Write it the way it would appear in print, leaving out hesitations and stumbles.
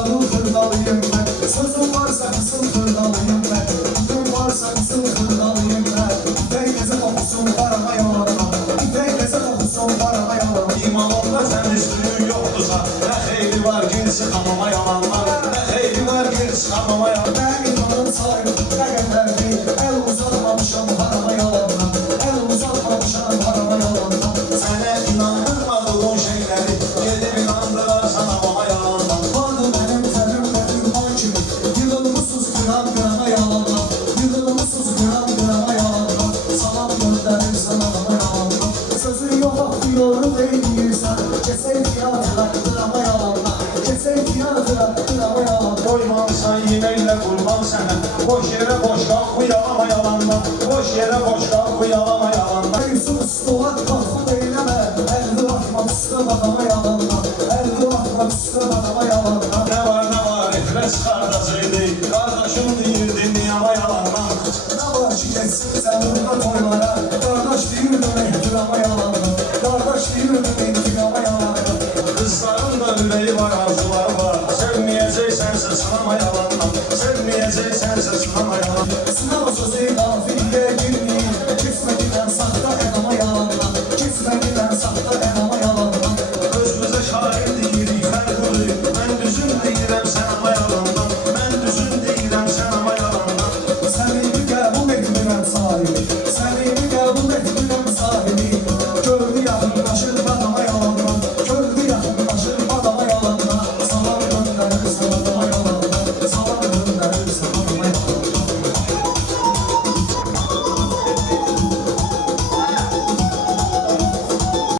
Ağıl hırdalıyım ben. Sözüm varsa kısım hırdalıyım ben. Gücüm varsa kısım hırdalıyım ben. İpek kokusun parama yalandan. İpek kokusun parama yalandan. İmanımda təmizliği yoktursa, ne xeyri var girsin hamama yalanlar. Ne xeyri var girsin hamama yalanlar. Ben imanım sayım ne kadar değil. El uzatmamışam harama yalandan. El uzatmamışam harama yalandan. Sənə inandırmadığın şeyləri gedib inandırarsan hamama yalanlar. Vardı benim terimde ünvan kimi. Yığılmışsız gram grama yalandan. Yığılmışsız gram grama yalandan. Salam gönderirsen harama yalandan. Sözün yok aklıyorum değilsen. Kesin tiyatıra drama yalandan. Kesin tiyatıra drama yalandan. Koymamışsan yeməklə qurban sənə. Boş yerə boş qalxı yalama yalanlar. Boş yerə boş qalxı yalama yalanlar. Yusuf stolat kalkıp eyleme. Elde atma üstü adama yalandan. Elde atma üstü adama yalandan. Ne var etmez kardeşiydi. Kardeşim deyirdi niyama yalanlar. Ne var ki geçsin sen burada toylara. Kardeş değildin ihtirama yalandan. Kardeş değildin ihtirama yalandan. Kızların da yüreği var, arzuları var. Sevmeyeceksense sınama yalanlar. Sevmeyeceksense sınama yalanlar. Sınav sözü gafiliye girmeyin. Kesme giden sahte enama yalandan. Kesme giden sahte enama yalandan. Özümüze şahit deyirik her türlü. Ben düzün deyirəm sen ama yalandan. Ben düzün deyirəm sen ama yalandan. Seni bir qəbul etmirəm sahibi.